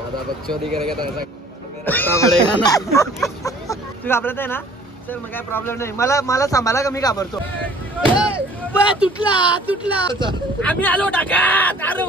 ज्यादा बकचोदी करेगा तो ऐसा रखना पड़ेगा ना। तू घाबरत आहे ना? सर मग काय प्रॉब्लेम नाही, मला सांभाळा का मी घाबरतो? तुटला आम्ही आलो टाकात. अरे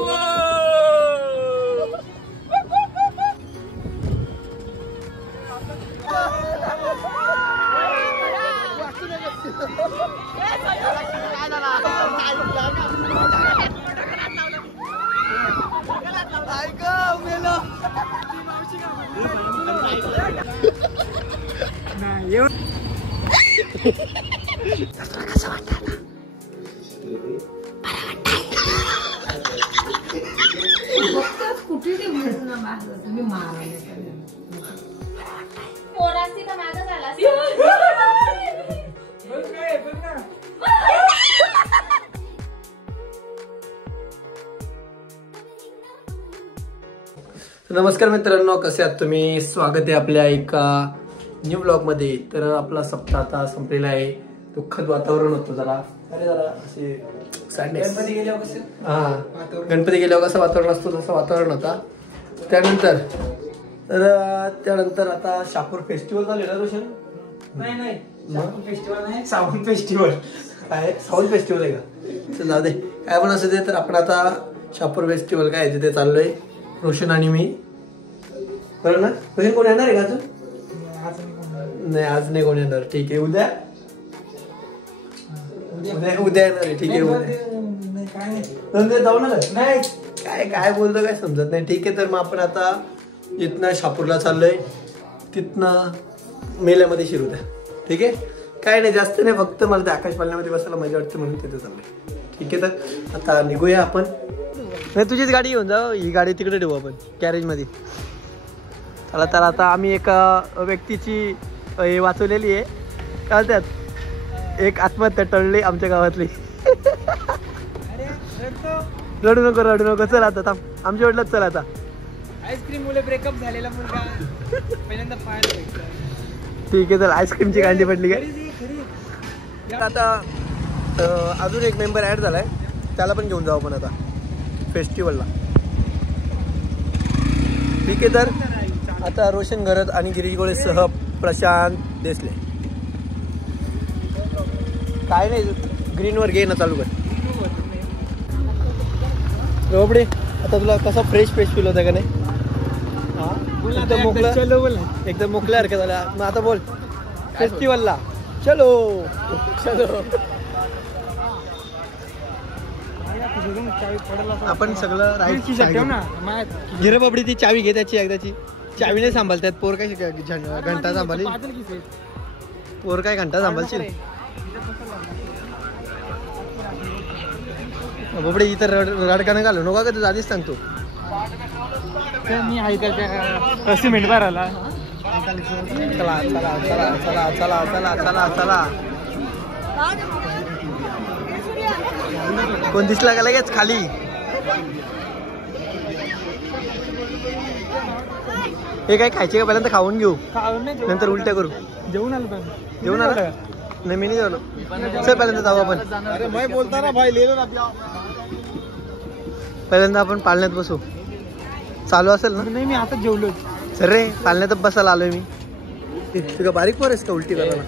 नमस्कार मित्रांनो, कसे आहात तुम्ही? स्वागत आहे आपल्या एका न्यू ब्लॉग मध्ये. तर आपला सप्ताह आता संपलेला आहे. दुःखद वातावरण होतं जरा असे गणपती गेल्यावर कसं गणपती गेल्यावर कसं वातावरण असतो तसं वातावरण होता. त्यानंतर आता शापूर फेस्टिवल झाले ना रोशन? नाही फेस्टिवल नाही, साऊंड फेस्टिवल. काय साऊंड फेस्टिवल आहे का? चल जाऊ दे, काय पण असं ते. तर आपण आता शापूर फेस्टिवल काय आहे तिथे चाललोय, रोशन आणि मी. बरोबर ना? रोशन कोण येणार आहे का अजून? नाही आज नाही कोण येणार. ठीक आहे, उद्या येणार आहे. ठीक आहे, उद्या जाऊ ना. नाही काय बोलतो काय समजत नाही. ठीक आहे, तर मग आपण आता इथनं शापूरला चाललोय, तिथनं मेल्यामध्ये शिरू द्या. ठीक आहे, काय नाही जास्त नाही, फक्त मला त्या आकाश पालण्यामध्ये बसायला मजा वाटते म्हणून तिथे चाललोय. ठीक आहे, तर आता निघूया आपण. नाही तुझीच गाडी घेऊन जाऊ, ही गाडी तिकडे ठेवू आपण कॅरेज मध्ये. चला तर आता आम्ही एका व्यक्तीची हे वाचवलेली आहे. काय त्यात एक आत्महत्या टळली आमच्या गावातली. रडू नको. चल आता थांब, आमच्या वडिलात चल आता. आईस्क्रीम मुले ब्रेकअप झालेला मुलगा पहिल्यांदा पाहायला भेटला. ठीक आहे, तर आईस्क्रीमची गांडी पडली काय? आता अजून एक मेंबर ऍड झालाय, त्याला पण घेऊन जाऊ आपण आता फेस्टिवलला. ठीक आहे, तर आता रोशन घरत आणि गिरीश गोळेसह प्रशांत देसले. काय नाही, ग्रीनवर घे ना, चालू कर. रोबडे आता तुला कसा फ्रेश फील होता का नाही? एकदम मोकळ्या हरकत झाल्या. मग आता बोल, फेस्टिवलला चलो. आपण सगळं राईट गिरे बाबडी. ती चावी घे त्याची, एकदाची चावी नाही सांभाळतात. पोर काय घंटा सांभाळी? पोर काय घंटा सांभाळशील? बाबडे इथं रडकानं घालू नका का, तू आधीच सांगतो. मी आहे त्याच्या सिमेंट भरायला. चला कोण दिसला का लगेच खाली? हे काय खायचे का? पहिल्यांदा खाऊन घेऊ, नंतर उलट्या करू. जेवून आलो नाही, मी नाही जेवलो. चल पहिल्यांदा जाऊ आपण. पहिल्यांदा आपण पाळण्यात बसू. चालू असेल ना? नाही मी आता जेवलो. सर रे, पाळण्यात बसायला आलोय मी. तुझा बारीक पोर आहेस का उलटी करायला?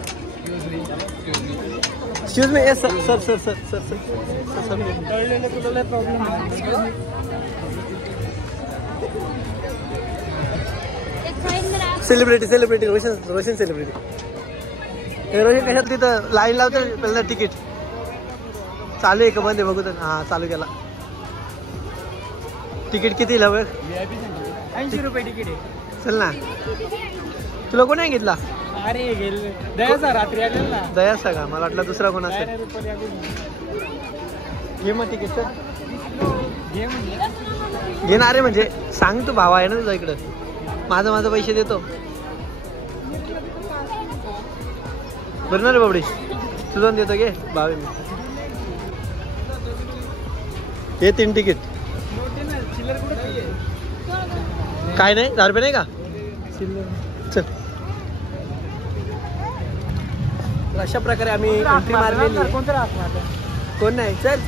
Excuse me. Sir celebrity Roshan celebrity. Roshan कशात तिथं लाईन लावतो पहिल्यांदा. तिकीट चालू आहे का बंद आहे बघू तर. हा चालू केला. तिकीट किती लावर? 80 रुपये तिकीट आहे. चल ना. तुला कोणी घेतला? अरे दयाचा रात्री आलेला. दयाचा का? मला वाटलं दुसरा कोण असेल. घे मग तिकीट. सर घेणार आहे म्हणजे सांग, तू भावा आहे ना तुझा इकडं. माझं पैसे देतो. बरं ना रे बाबडी, तुझा देतो. घे भावे मी. हे 3 तिकीट. काय नाही, 10 रुपये नाही का? चल. अशा प्रकारे आम्ही एंट्री मारलेली. कोण नाही? चल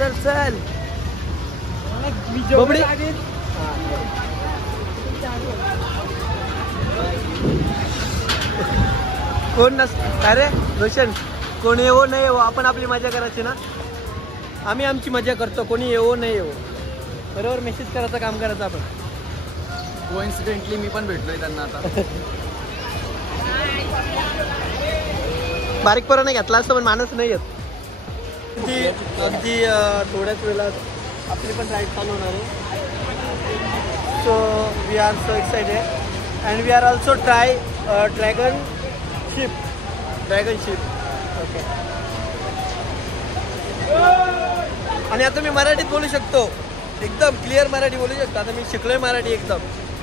कोण नस अरे रोशन कोणी येवो नाही येवो आपण आपली मजा करायची ना. आम्ही आमची मजा करतो. कोणी येवो नाही येवो बरोबर. मेसेज करायचं काम करायचं आपण. कोइन्सिडेंटली मी पण भेटलोय त्यांना आता. बारीक पोरांना घेतला असतं पण माणूस नाही येत. अगदी थोड्याच वेळात आपली पण राईड चालू होणार आहे. So we are so excited and we are also try dragon ship. Okay. आणि आता मी मराठीत बोलू शकतो. एकदम क्लिअर मराठी बोलू शकतो. आता मी शिकलोय मराठी. एकदम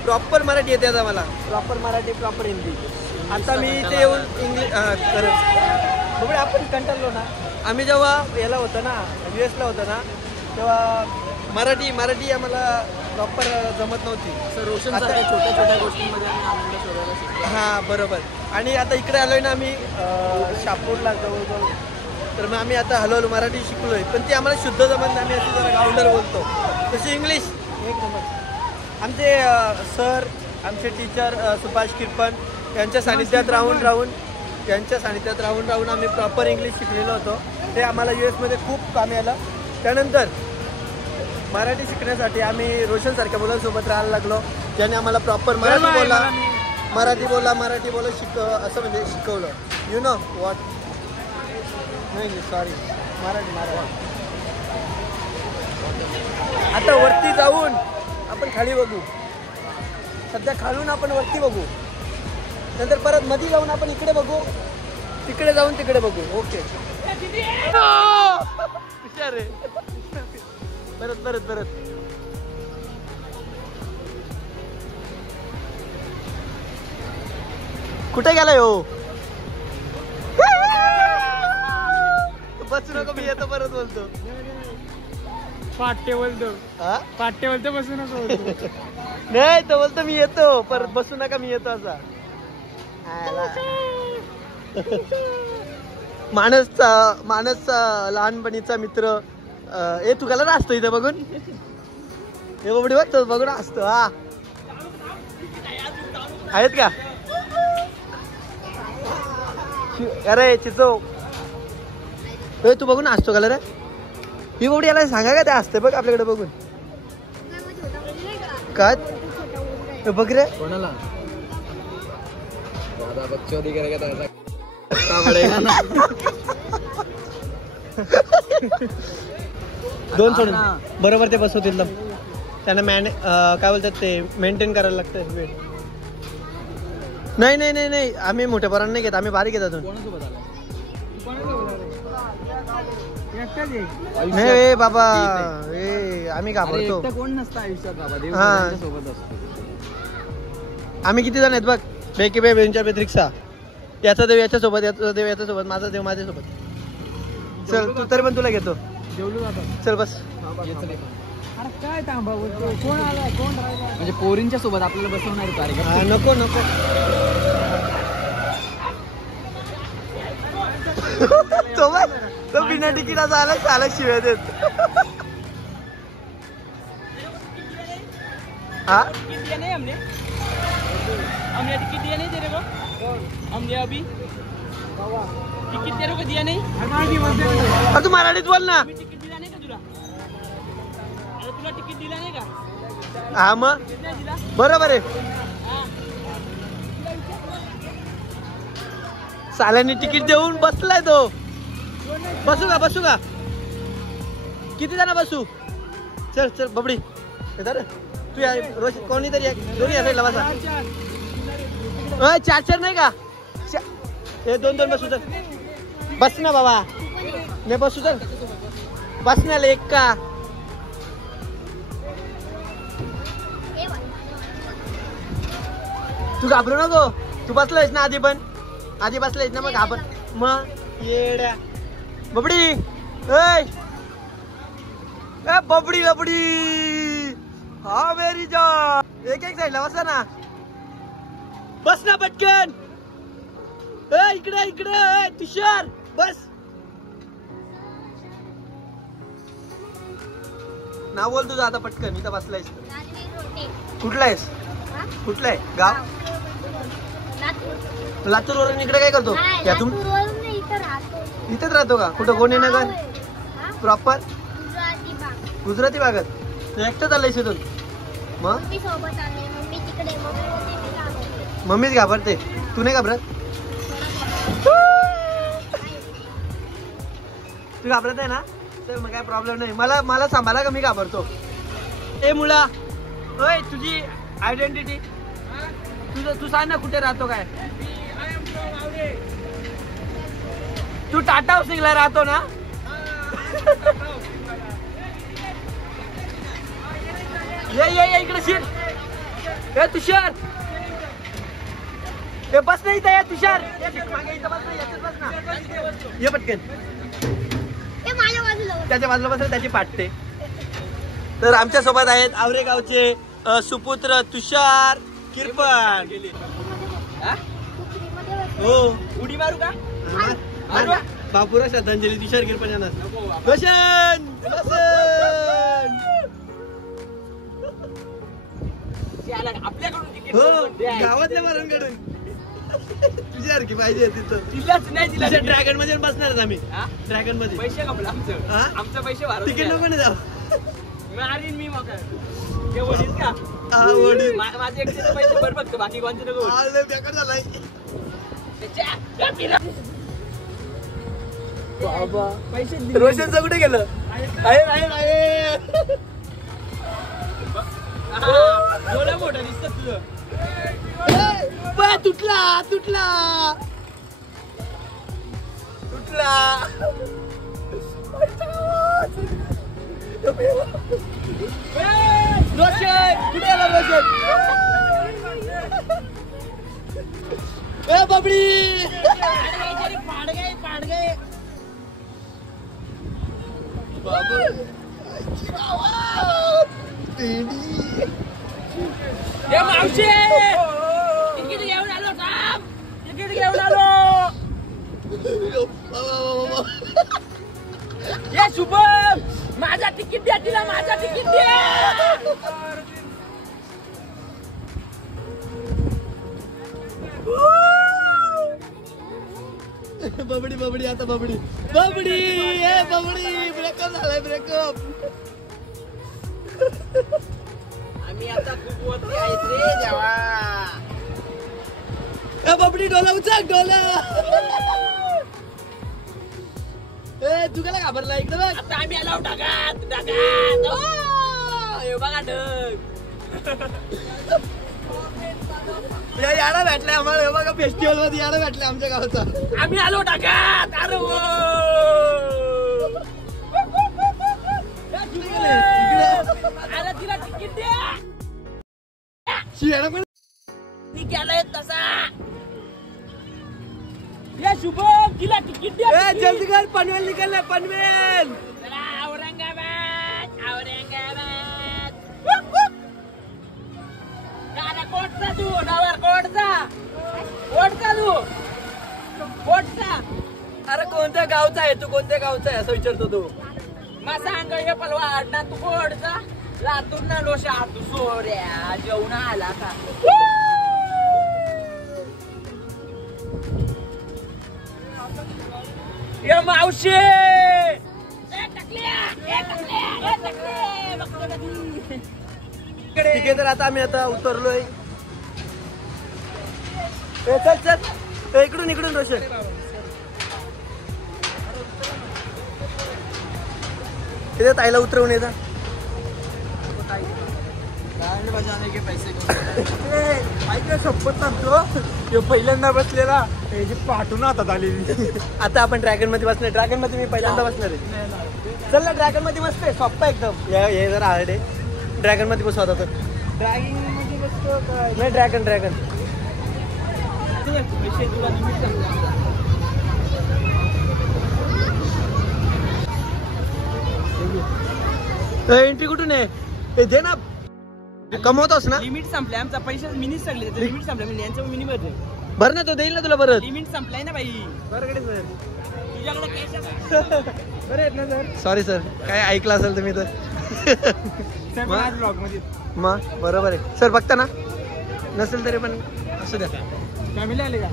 प्रॉपर मराठी येते आता मला. Proper Marathi proper Hindi. आता मी इथे येऊन इंग्लिश बघा आपण कंटाळलो ना. आम्ही जेव्हा याला होतं ना US ला होतं ना तेव्हा मराठी आम्हाला प्रॉपर जमत नव्हती. रोशन छोट्या छोट्या गोष्टींमध्ये आनंद शोधायला शिकतो. हां बरोबर. आणि आता इकडे आलोय ना आम्ही शापूरला जवळजवळ. तर मग आम्ही आता हळूहळू मराठी शिकलोय पण ती आम्हाला शुद्ध जमत नाही. आम्ही अशी जरा गावंडर बोलतो. तशी इंग्लिश एक नंबर. आमचे सर आमचे टीचर सुभाष किरपण यांच्या सानिध्यात राहून आम्ही प्रॉपर इंग्लिश शिकलेलो होतो. ते आम्हाला US मध्ये खूप कामी आलं. त्यानंतर मराठी शिकण्यासाठी आम्ही रोशनसारख्या मुलांसोबत राहायला लागलो. ज्याने आम्हाला प्रॉपर मराठी बोला असं म्हणजे शिकवलं. You know what. नाही सॉरी मराठी. आता वरती जाऊन आपण खाली बघू. सध्या खालून आपण वरती बघू. नंतर परत मध्ये जाऊन आपण इकडे बघू. तिकडे जाऊन तिकडे बघू. ओके. हुशार आहे. परत कुठे गेलाय हो. बसू नको मी येतो परत बोलतो. पाट्टे बोलतो बसू नको. नाही तो बोलतो मी येतो परत बसू नका मी येतो असा. मानसचा लहानपणीचा मित्र. ए तू कला असतो इथे बघून. हे बाबडी बघतो बघून असतो. हा आहेत का. अरे चिचो तू बघून असतो का रे. ही बाबडी याला सांगा का ते असते बघ आपल्याकडे बघून. काय बघ रे. कोणाला दोन सोडून बरोबर ते बसवतील ना. त्यांना काय बोलतात ते मेंटेन करायला लागतं वेळ. नाही आम्ही मोठ्या पोरांना नाही घेत. आम्ही बारीक घेत अजून. नाही बाबा आम्ही घाबरतो. कोण नसतं आयुष्यात बाबा. देव सोबत असतो. आम्ही किती जण आहेत बघ. बेकी बे बेंच्या रिक्षा. याचा देव याच्यासोबत याचा देव याच्यासोबत माझा देव माझ्यासोबत. चल तू तरी पण तुला घेतो. चल बस. काय थांबा बोलतो. कोण आला कोण राहिला म्हणजे पोरींच्या सोबत आपल्याला बसवणार कार्यक्रम. नको तो बिना तिकिटाचा आला चालक शिवाय देत. हाँ हमने टिकट दिया नहीं तेरे को. हमने अभी टिकट तेरे को दिया नहीं. तू मराठीत बोल ना. टिकट दिला नाही का तुला. अरे तुला टिकट दिला नाही का. हा मग बरोबर आहे. साल्याने तिकीट देऊन बसलाय तो. बसू का किती जण बसू. चल बबडी तू या रोज कोणीतरी दोन्ही असायला बसा. 4 नाही का. हे 2 बसू. चल बस ना बाबा. नाही बसू. चल बस ना एक का. तू घाबरू नको. तू बसलायस ना आधी बसलायस ना मग घाबर. मग येड्या बबडी. बबडी हा मेरी जान. एक साईडला बसा ना. बस ना पटकन. इकडे तुषार बस. नाव बोल तुझं आता पटकन. इथं बसलायस. कुठला आहेस. कुठला आहे गाव. लातूर वरून इकडे काय करतो? इथेच राहतो का? कुठं गोनेनगर प्रॉपर गुजराती भागात. एकटं चाललंय शेतून मग? मम्मीच घाबरते, तू नाही घाबरत? तू घाबरत आहे ना? तर मग काय प्रॉब्लेम नाही. मला सांभाळा का मी घाबरतो? ए मुला, ओय तुझी आयडेंटिटी तू सांग ना, कुठे राहतो काय? तू टाटा हाऊसिंगला राहतो ना? ये इकडे शिर. ए तुषार, हे बस नाही इथं. तुषार इथं बस ना. ये पटकन. त्याच्या बाजूला बस, त्याची पाटते. तर आमच्या सोबत आहेत आवरे गावचे सुपुत्र तुषार किरपण. हो, उडी मारू का? बापूरा श्रद्धांजली तुषार किरपण यांना. रोशन आपल्याकडून हो, गावातल्या पोरांकडून तुझ्यासारखी पाहिजे तिथं. दिला ड्रॅगन मध्ये बसणार आम्ही. ड्रॅगन मध्ये पैसे कमला आमचं पैसे वाढ. तिकीट नको नाही जाऊ. मारीन मी मग वडील का? वडील माझे एकटे पैसे भर फक्त, बाकी कोणते नको. बेकार झालाय. पैसे रोशनचं कुठे गेलं? आहे एवढा मोठा दिसत तुझं. तुटला. रोशन कुठे गेला? रोशन ए बाबडी पाड गए. मावशी तिकीट घेऊन आलो. तिकीट घेऊन आलो. ये शुभम, माझा तिकीट द्या तिला. माझा तिकीट द्या. बबडी आता बबडी ब्रेकअप झालाय. ब्रेकअप. आम्ही आता खूप वरती आहेत रे देवा. बबडी डोला उचक डोला. ए तू काय घाबरला? इकडे बघ. आता आम्ही आलो ढगात. हे बघा ढग. याडा भेटलाय आम्हाला. बघा फेस्टिवल मध्ये याडा भेटलाय आमच्या गावाचा. आम्ही आलो ढगात. अरे तिला तिकीट द्या. मी केलंय तसा. या शुभम, तिला तिकीट द्या. जल्दी कर, पनवेल निकललाय. पनवेल औरंगाबाद. कोटचा तू डावर कोटचा अरे कोणत्या गावचा आहे तू? कोणत्या गावचा आहे असं विचारतो तू. मा सांग हे पलवा आडना तू कोटचा. लातूर ना लोशा तू सोऱ्या जेवण आला का? ये मावशी ठीक आहे. तर आता उतरलोय. चल इकडून रोशन. तिथे ताईला उतरवून येतात. शपथ सांगतो, पहिल्यांदा बसलेला पाठवून हातात आलेली. आता आपण ड्रॅगन मध्ये बसणार. ड्रॅगन मध्ये मी पहिल्यांदा बसणार आहे. चल ना, ड्रॅगन मध्ये मस्त आहे. सोप्पा एकदम. हे जरा हार्ड आहे. ड्रॅगन मध्ये बसू आता. तर ड्रॅगिंग मध्ये बसतो नाही, ड्रॅगन एंट्री कुठून आहे? दे ना, कमवतोस ना. लिमिट संपले आमचा. पैसे मिनिट सगळे लिमिट संपले. यांचं मिनी मध्ये भर ना, तो देईल ना तुला परत. लिमिट संपलाय ना बाई. बरं सर, तुझ्याकडे कॅश बरं आहेत ना सर? सॉरी सर, काय ऐकलं असेल तुम्ही तर. ब्लॉग मध्ये मग बरोबर आहे सर. बघता ना, नसेल तरी पण असू द्या. फॅमिली आले का?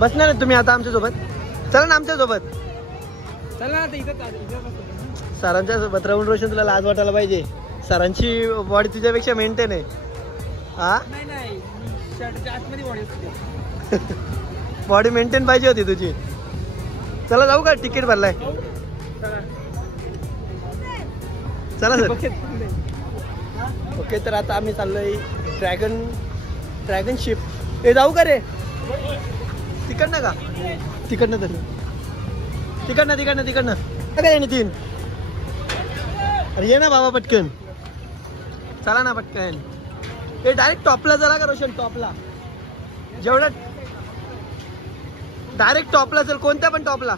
बसणार आहे तुम्ही आता आमच्या सोबत? चला ना आमच्या सोबत. चला आता इथं सरांच्या सोबत राहून रोशन तुला लाज वाटायला पाहिजे. सरांची बॉडी तुझ्यापेक्षा मेंटेन आहे. हा नाही शर्टच्या आतमध्ये बॉडी असते. बॉडी मेंटेन पाहिजे होती तुझी. चला जाऊ का? तिकीट भरलाय. चला सर. ओके तर आता आम्ही चाललोय ड्रॅगन शिप. हे जाऊ का रे? तिकडनं का? तिकडनं तर तिकडनं काय नितीन? अरे ये ना बाबा पटकन. चला ना पटकन. हे डायरेक्ट टॉपला चला का रोशन? टॉपला जेवढं डायरेक्ट टॉपला चल. कोणत्या पण टॉपला.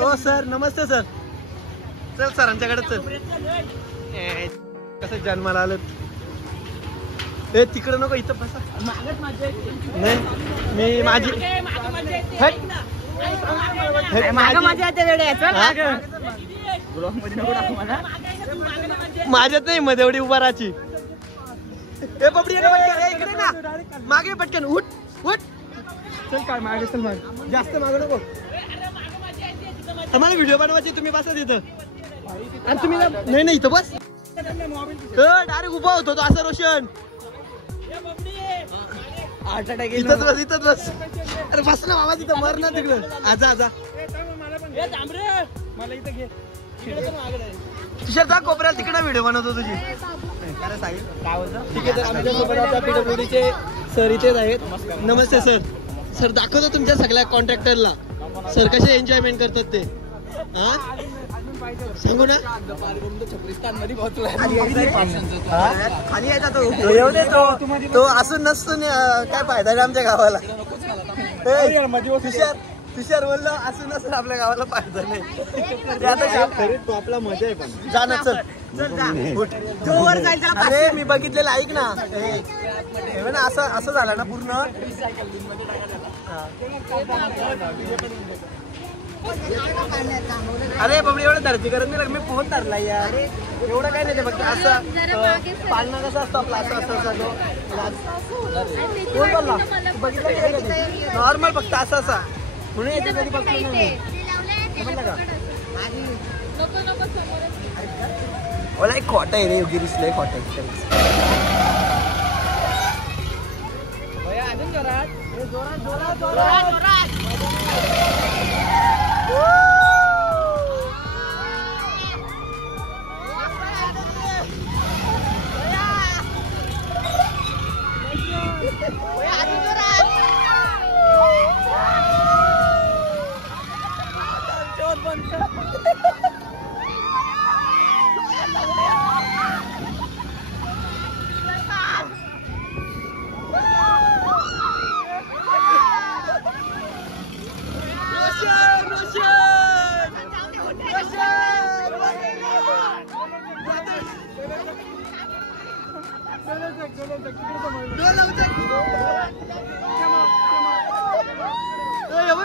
हो सर नमस्ते सर. चल सरांच्याकडे चल. कसं जन्माला आलं. हे तिकडे नको इथं बसा. नाही मी माझी माझ्यात नाही मध्ये एवढी उभा राहायची. हे पपडी इकडे ना मागे पटकन उठ उठ. चल काय मागे चल. मागे जास्त मागे नको. आम्हाला व्हिडिओ बनवायचे. तुम्ही बसा तिथं. आणि तुम्ही नाही इथं बस. डायरेक्ट उभा होतो तो असं रोशन. इथंच बस. अरे बस ना बाबा तिथं. मर ना तिकडं. आजा मला इथं घे. तुषार जा कोपऱ्यात. तिकडे व्हिडिओ बनवतो तुझी. ठीक आहे तर आमच्यासोबत आता PWDचे सर इथेच आहेत. नमस्ते सर. सर दाखवतो तुमच्या सगळ्या कॉन्ट्रॅक्टरला सर कसे एन्जॉयमेंट करतात ते. हा सांगू ना. खाली यायचा तो असून नसतो. काय फायदा नाही आमच्या गावाला. तुषार बोललो असं नसेल आपल्या गावाला फायदा नाही. आता टॉपला मजा आहे. पण जा ना चल. अरे मी बघितलेलं ऐक ना. असं झालं ना पूर्ण. अरे बाबा एवढं धरती करत नाही. मी फोन धरला यार. एवढं काय नाही ते फक्त असं पालना कसा असतो आपला असं कोण बोलला नॉर्मल फक्त असा म्हणून येते कधी बघतो का. मला एक खोट आहे रे योगिरीस. लय खोट आहे. अजून जोरात.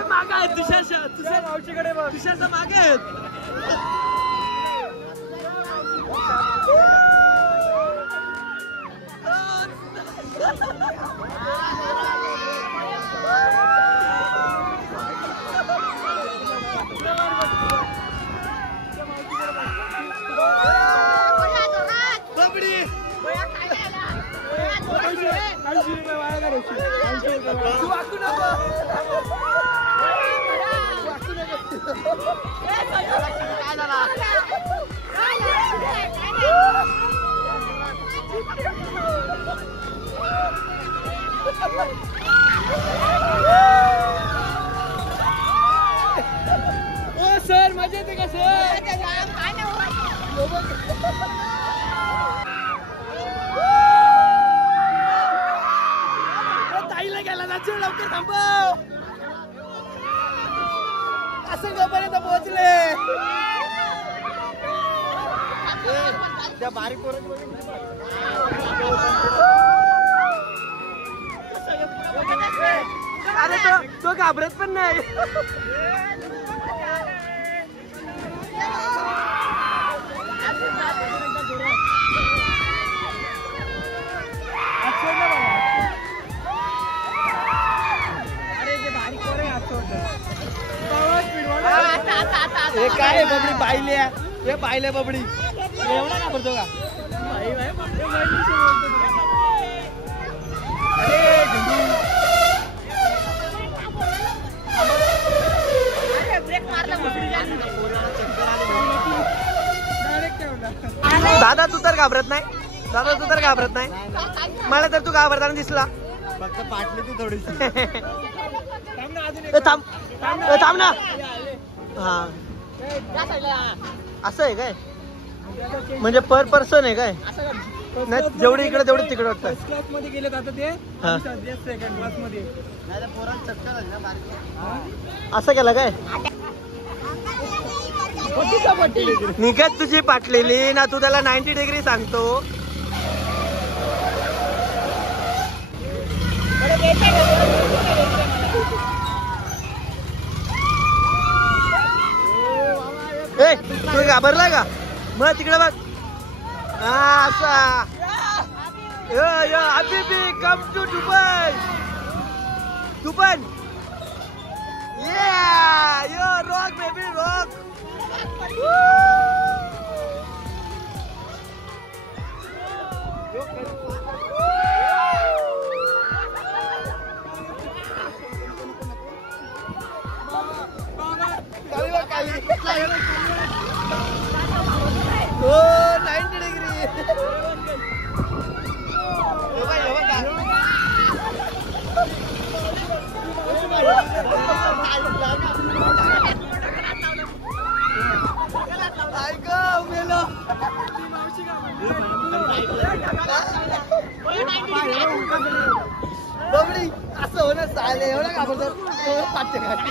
मागे आहेत तुषार मावशीकडे. तुषारच्या मागे आहेत. सर मजा येते का सर? ताईला गेला ना लवकर थांबव. असं गोपर्यंत पोहोचले. त्या बारीक अरे तो घाबरत पण नाही. बबडी पाहिले हे पाहिले बबडी एवढा का पडतो का दादा तू तर घाबरत नाही दादा तू तर घाबरत नाही मला तर तू घाबरताना दिसला फक्त पाटली तू थोडीशी थांब ना हा असं आहे काय म्हणजे पर पर्सन आहे काय नाही जेवढे इकडे तेवढे तिकडे वाटतं क्लास मध्ये गेले आता ते सेकंड क्लास मध्ये असं केलं काय निघत तुझी पाटलेली ना तू त्याला 90 डिग्री सांगतो ए तू घाबरलाय का मग तिकडे बघ असा यो यो हबीबी come to Dubai Dubai yo rock baby rock हो 90 डिग्री बबडी असं होणं चालेल एवढं घाबरतो पाचशे घाटी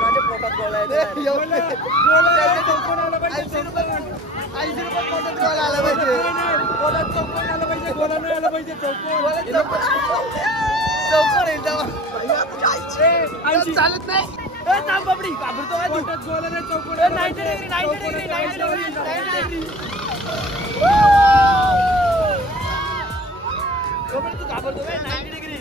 माझ्या पोटात गोळा आहे 80 रुपये पोटात गोळा आला पाहिजे पोटात चौकोन आला पाहिजे गोळा नाही आला पाहिजे चौकोन येईल चालत नाही बबडी घाबरतो पोटात गोळा नाही चौकोन 90 डिग्री बबडी तू घाबरतो 90 डिग्री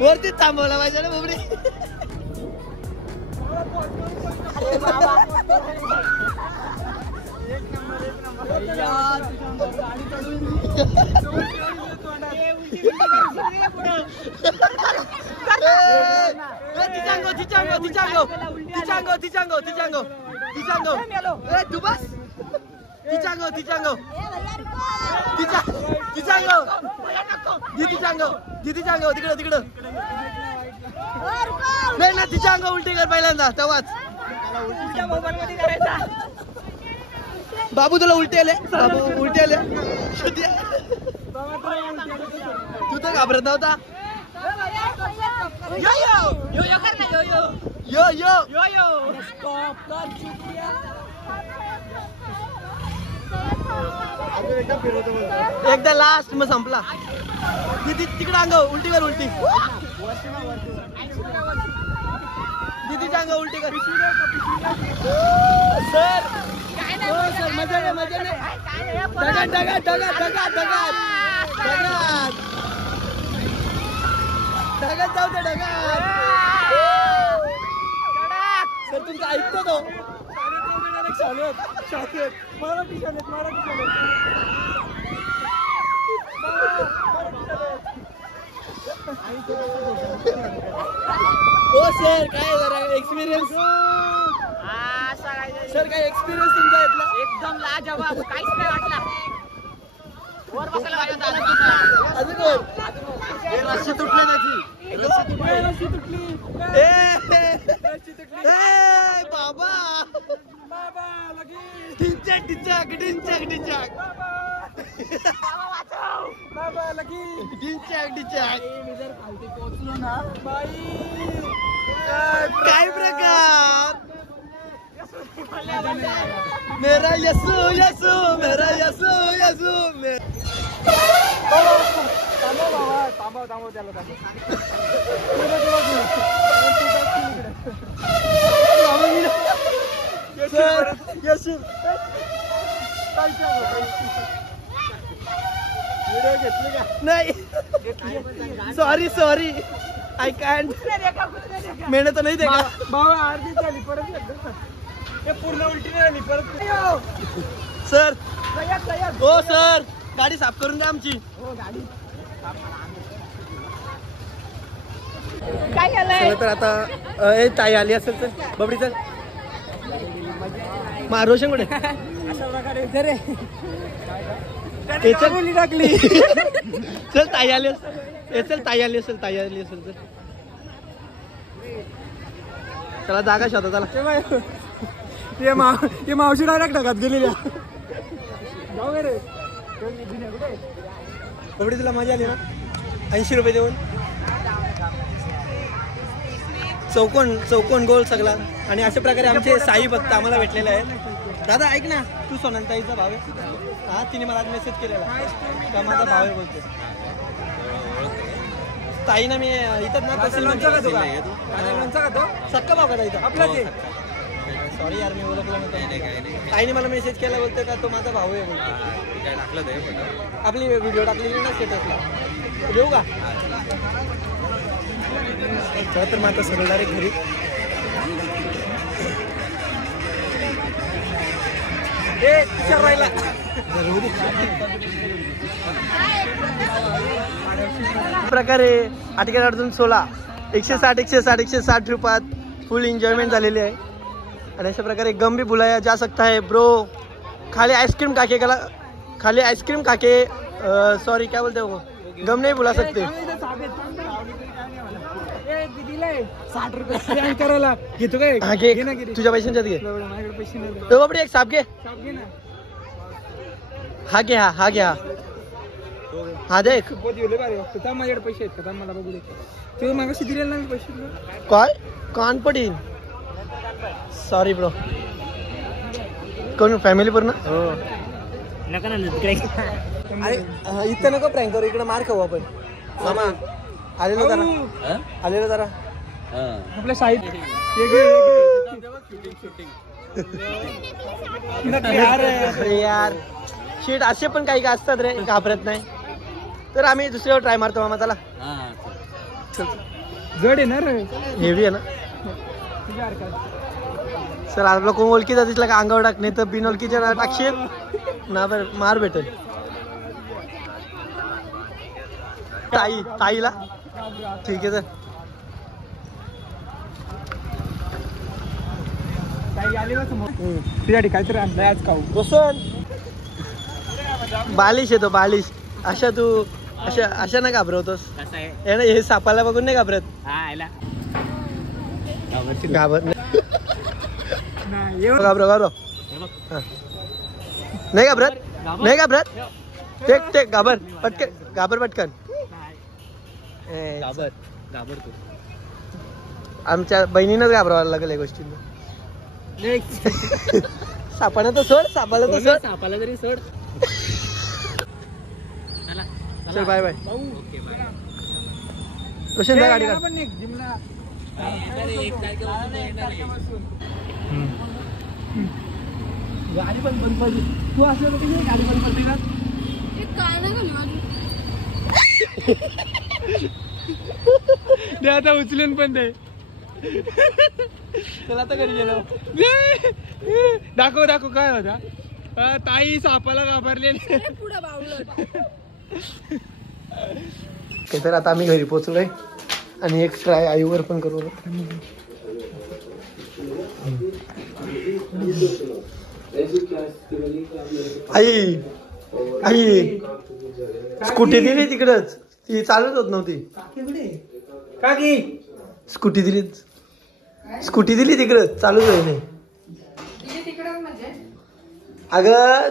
वरती थांबवला पाहिजे ना बबडी तिकडं नाही ना तिच्या अंग उलटी कर पहिल्यांदा तेव्हाच बाबू तुला उलटी आले बाबू उलटी आले तू तर घाबरत नव्हता यो यो एकदा लास्ट मग संपला दीदी तिकडे अंग उलटी कर उलटी दीदीच्या अंग उलटी कर सर सर मजा नाही ढगात जाऊ दे ढगात सर तुमचं ऐकतो तो मराठी हो सर काय जरा एक्सपिरियन्स सर काय एक्सपिरियन्स तुमचा इथला एकदम लाजवाब काहीच नाही वाटला वर बसायला वाटत अजून रस्सी तुटली त्याची रस्सी तुटली बाबा लगी टिचक बाबा लगी टिचक मी जर खालती पोहोचलो ना बाई काय प्रकार मेरा यसू मेरा यसू थांबव त्याला नाही सॉरी सॉरी आय कॅन्ट मेहनत नाही ते का भाऊ अर्धी झाली परत ते पूर्ण उलटी नाही झाली परत सर हो सर गाडी साफ करून द्या आमची हो गाडी चला तर आता ए ताई आली असेल तर बबडी चल रोशन कुठे अशा प्रकारे रे बोली टाकली चल ताई आली असेल चल ताई आली असेल तर चला जागा शोधा चला ये मावशी डायरेक्ट ढगात गेलेल्या जाऊ रे बबडी तुला मजा आली ना 80 रुपये देऊन चौकोन गोल सगळा आणि अशा प्रकारे आमचे साई भक्त आम्हाला भेटलेले आहेत दादा ऐक ना तू सोनलताईचा भाव आहे हा तिने मला मेसेज केलेला का माझा भाव आहे बोलते ताई ना मी इथं ना सक्का भाव का इथं आपला सॉरी यार मी ओळखलं नव्हतं ताईने मला मेसेज केला बोलते का तो माझा भाऊ आहे बोलते काय टाकलं ते आपली व्हिडिओ टाकलेली ना स्टेटसला देऊ का तर मग आता सरळ डायरेक्ट घरी राहिला प्रकारे आटकेड अडून 16 160 रुपयात फुल एंजॉयमेंट झालेली आहे आणि अशा प्रकारे गम भी बुलाया जा सकता है ब्रो खाली आइसक्रीम खाके सॉरी क्या बोलते हो गम नहीं बुला सकते 60 रुपये करायला घेतो काय हा घे तुझ्या पैशांच्यात घे तो बापडे एक साप घे हा घे हा घे हा देख माझ्याकडे पैसे आहेत का मला बघू दे तू मागाशी दिलेला ना पैसे काय कान पडीन सॉरी ब्रो कोण फॅमिली पूर्ण हो नका ना अरे इथं नको प्रँक करू इकडे मार खाऊ आपण मामा आलेलो जरा आपल्या साईड यार शीट असे पण काही का असतात रे घाबरत नाही तर आम्ही दुसऱ्यावर ट्राय मारतो मामा त्याला जड आहे ना रे हेवी आहे ना सर आपला कोण ओळखीचा दिसला का अंगावर टाक नाही तर बिन ओळखीच्या टाकशील ना बरं मार भेटेल ताईला ठीक आहे तर तुझ्यासाठी काहीतरी आणलंय आज खाऊ बसून बालिश येतो बालिश अशा तू अशा नाही घाबरवतोस हे सापाला बघून नाही घाबरत घाबर नाही घाबरत टेक घाबर पटकन घाबरतो आमच्या बहिणीनंच घाबरावायला लागेल या गोष्टींना सापाला तर सापाला तरी सोड चल बाय बाय रोशन द्या गाडी गाडी पण बंद पडली तू असलं की नाही गाडी बंद पडली ना आता उचलून पण दे चला आता घरी गेलो दाखव काय होता ताई सापाला घाबरलेली तर आता आम्ही घरी पोहोचलोय आणि एक ट्राय आईवर पण करू आई स्कूटी दिली तिकडच ती चालत होत नव्हती का की स्कूटी दिली तिकडं चालूच आहे नाही अगं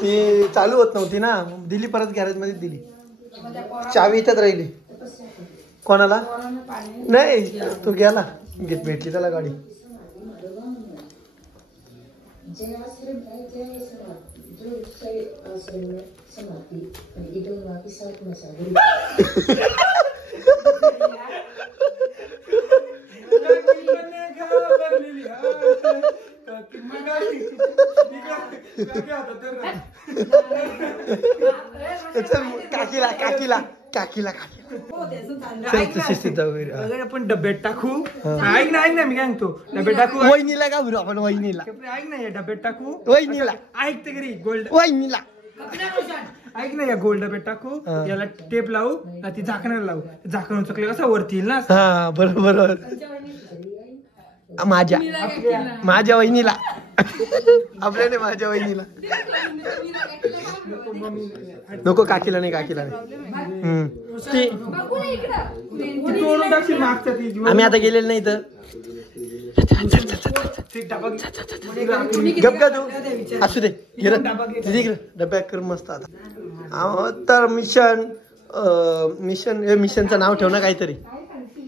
ती चालू होत नव्हती ना दिली परत गॅरेज मध्ये दिली चावी इथंच राहिली कोणाला नाही तो गेला भेटली त्याला गाडी काकीला काकीला काकीला आपण डब्यात टाकू. ऐक ना मी काय सांगतो, डब्यात टाकू. वहिनीला का बरं आपण वहिनीला ऐक ना, या डब्यात टाकू. वहिनीला ऐकते घरी गोल्ड. वहिनीला ऐक ना, या गोल्ड डब्यात टाकू. याला टेप लावू, ती झाकणाला लावू. झाकण उचकले कसं वरती येईल ना. हा बरोबर. माझ्या वहिनीला आपल्याने माझ्या वहिनीला नको. काकीला नाही, काकीला नाही. आम्ही आता गेलेलो नाही तर गप का तू असू दे. डब्या कर मस्त. आता तर मिशनचं नाव ठेव ना काहीतरी.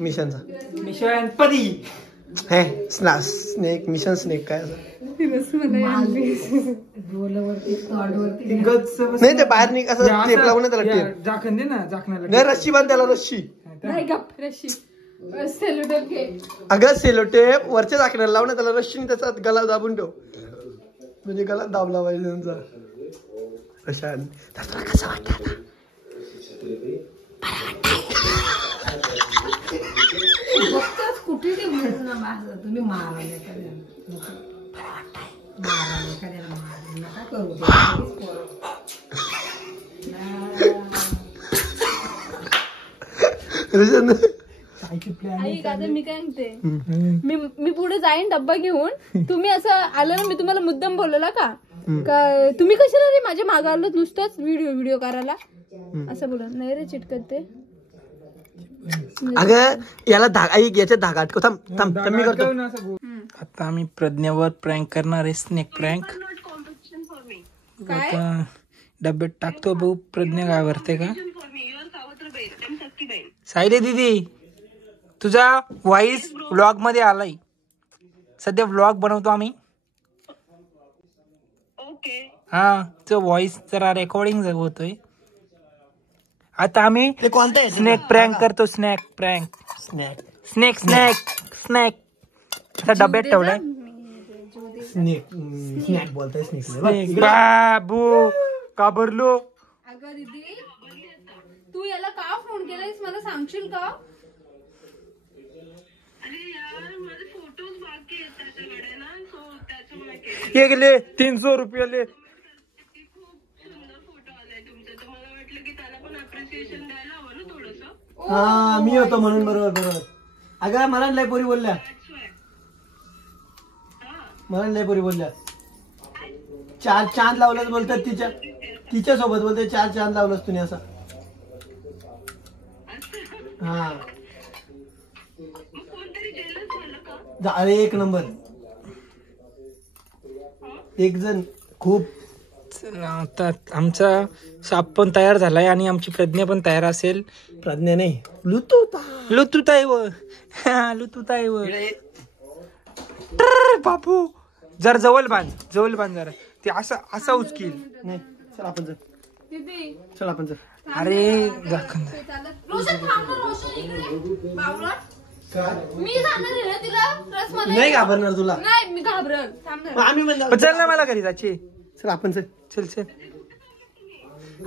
मिशन पदी हे स्नेक मिशन स्नेक काय नाही ते बाहेर निघ असं टेप लावून त्याला टेप झाकण दे ना. झाकणाला नाही रस्सी बांध त्याला. रस्सी अगं सेलो टेप वरच्या झाकणाला लावून त्याला रस्सीने त्याचा गला दाबून ठेव. म्हणजे गला दाबला पाहिजे त्यांचा. प्रशांत तुला कसं वाटतं कुठे तुम्ही मी काय म्हणते, मी पुढे जाईन डब्बा घेऊन. तुम्ही असं आलं ना, मी तुम्हाला मुद्दाम बोलला का तुम्ही कशाला रे माझ्या मागं आलो नुसतंच व्हिडिओ करायला असं बोला. नाही रे चिटकत ते. अगं याला याच्या धागा अटकव. थांब मी करतो. आता आम्ही प्रज्ञावर प्रँक करणार आहे. Snake prank. आता डब्यात टाकतो भाऊ. प्रज्ञा घाबरते का? सायले दीदी तुझा व्हॉइस व्लॉग मध्ये आलाय. सध्या व्लॉग बनवतो आम्ही. हा तो व्हॉइस जरा रेकॉर्डिंग होतोय. आता आम्ही स्नेक प्रँक करतो. Snake prank. स्नेक डब्यात ठेवलाय. स्नेक बोलताय. स्नेक बाबू काबरलो. अगं दीदी तू याला का फोन केलायस मला सांगशील का? ये गेले 300 रुपये. हा मी होतो म्हणून. बरोबर. अगं मला लय पोरी बोलल्या. चार चांद लावलंच बोलतात. तिच्या सोबत बोलते 4 चांद लावलंच तुम्ही असं. हा अरे एक नंबर. एक जण खूप. आता आमचा साप पण तयार झालाय आणि आमची प्रज्ञा पण तयार असेल. प्रज्ञा नाही लुतुत आहे व बापू जर जवळ बांध जरा. ते असं उचकील. नाही चल आपण जर. दीदी चल आपण जर. अरे दाखव. रोशन थांब ना. रोशन इकडे बावळट. मी जाणार आहे ना तिला रसमलाई. नाही घाबरणार तुला. नाही मी घाबरल. थांब ना. आम्ही पण चल ना मला घरी जायचे. चल आपण चल.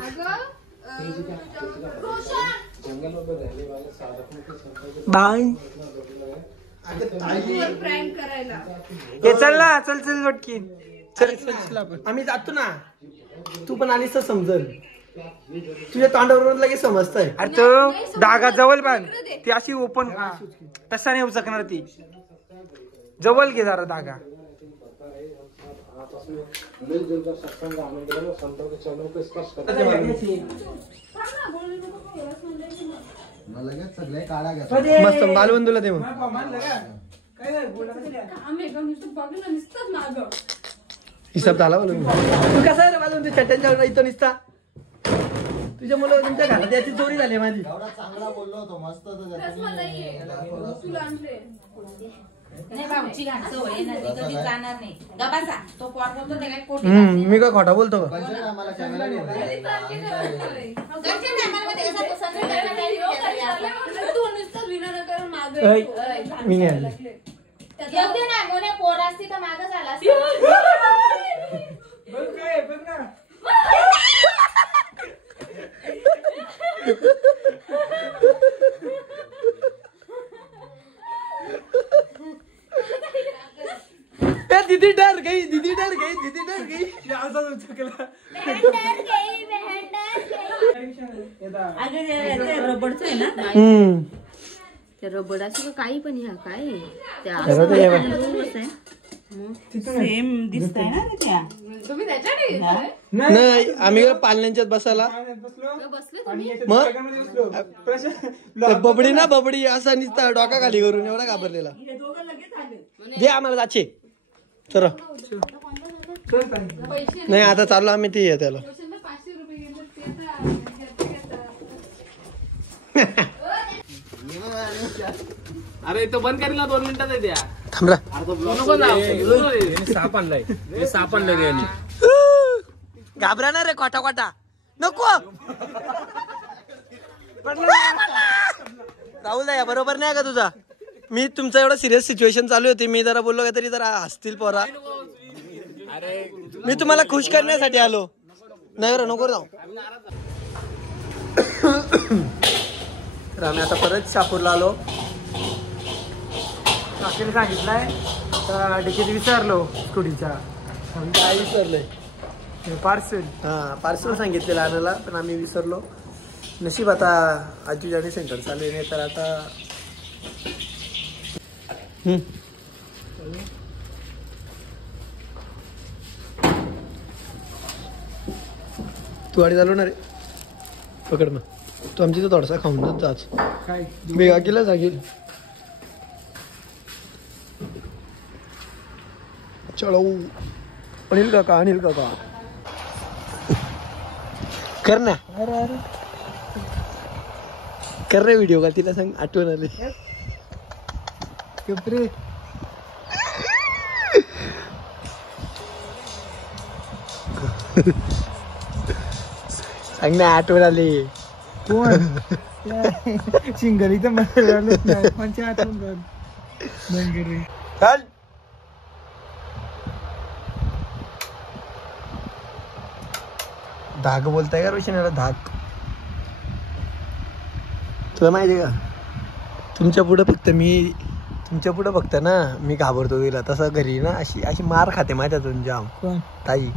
अगं रोशन बाय. प्रँक करायला हे चल ना. चल वटकी. चल आपण. आम्ही जातो ना. तू पण आलीस तर समजल. तुझ्या तोंडावर लगेच समजतंय. अरे तो धागा जवळ बांध. ती अशी ओपन. तसा नाही उचकणार ती. जवळ घे जरा धागा. मस्त बालबंधूला दे मग. हिसाब झाला बोलून. तू कसा आहे रे बालबंधू? चट्ट्यांच्या इथं निसता. तुझ्या मुलं तुमच्या घरात याची चोरी झाली माझी. चांगला बोललो होतो मस्त. मी काय खोटा बोलतो का? मी नाही आले. एवढे नाही मोने पोर असती तर मागं झाला दीदी डर गई, दीदी डर गई, दीदी डर गई. रबडचं आहे ना त्या रबडाचं काही पण ह्या काय सेम दिसतंय ना रे त्या. तुम्ही त्याच्याकडे नाही आम्ही पालण्यांच्यात बसायला बसले तुम्ही मग बबडी ना बबडी असा नुसता डोका खाली करून एवढा घाबरलेला. जे आम्हाला जाचे चला नाही आता चाललो आम्ही ते त्याला. 500 रुपये गेले अरे तो बंद करेल ना 2 मिनिटात आहे त्या. थांबला नको जाऊ. साप आणलाय घाबरा ना रे कोटा कोटा नको राहुल या बरोबर नाही का तुझा. मी तुमचं एवढं सिरियस सिच्युएशन चालू होती मी जरा बोललो तरी जरा हसतील पोरा. मी तुम्हाला खुश करण्यासाठी आलो. नाही रे नको जाऊ. तर आम्ही आता परत शहापूरला आलो. काकीने सांगितलंय तर डिकीत विचारलो स्कूटीच्या काय विसरलंय पार्सल. हा पार्सल सांगितलेलं आणायला पण आम्ही विसरलो. नशीब आता आजी सेंटर चालू नाही तर आता तू गाडी चालवणार रे पकड मग तू आमची तर थोडासा खाऊन जाच काय बेगा केला जागेल. चलो अनिल काका कर ना कर रे व्हिडिओ का तिला सांग आठवण आली. कपरे सांग ना आठवण आली. कोण शिंगरी तर मला नाही कोणच्या आठवण चल धाक बोलताय का रोशनीला धाक. तुला माहिती का तुमच्या पुढं फक्त ना मी घाबरतो तिला तसं घरी ना अशी मार खाते माझ्यातून जाम कोण ताई.